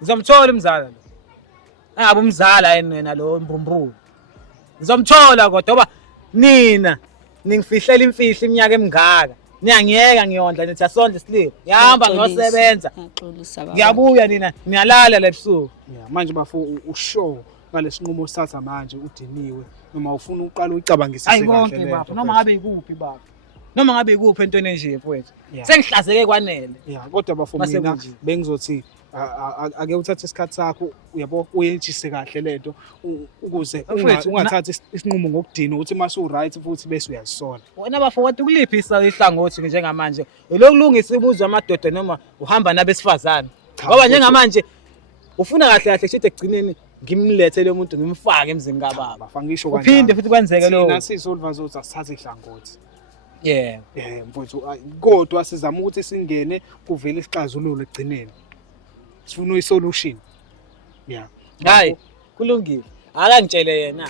Ngizomthola umzala lo. Angabe umzala yena lo mbumbulo. Ngizomthola kodwa ngoba nina ningifihlela imfihlo iminyaka emingaka. Niyangiyeka ngiyondla nithi asondle isililo. Ngiyahamba ngiyosebenza. Ngiyabuya nina niyalala la ebusuku. Yeah, manje bafo ushow ngalesinqumo osithatha manje udiniwe noma ufuna uqala uyicabangisise kahle lento. Ayibonke baba, noma ngabe ikuphi baba. Noma ngabe ikuphi entweni enje mfowethu. Sengihlazeke kwanele. Yeah, kodwa bafo mina bengizothi ake uthathe isikhathi sakho uyabo uyentshise kahle lento ukuze ungathathi isinqumo ngokudina ukuthi mase uright futhi bese uyazisola. Wena bafowethu kuliphi ihlangothi njengamanje? Ulokulungisa imuzwa amadoda noma uhamba nabesifazane? Ngoba njengamanje ufuna kahle kahle kusho ekugcineni ngimlethe lo muntu ngimfake emzini kababa. Bafangisho kanjalo. Uphinde futhi kwenzeke lokho. Thina sisolva zothi asithathe ihlangothi. Yeah. Mfowethu kodwa sizama ukuthi singene kuvele isixazululo egcineni. Sifuna isolution. Yeah. Hayi, kulungile. Aka ngitshele yena.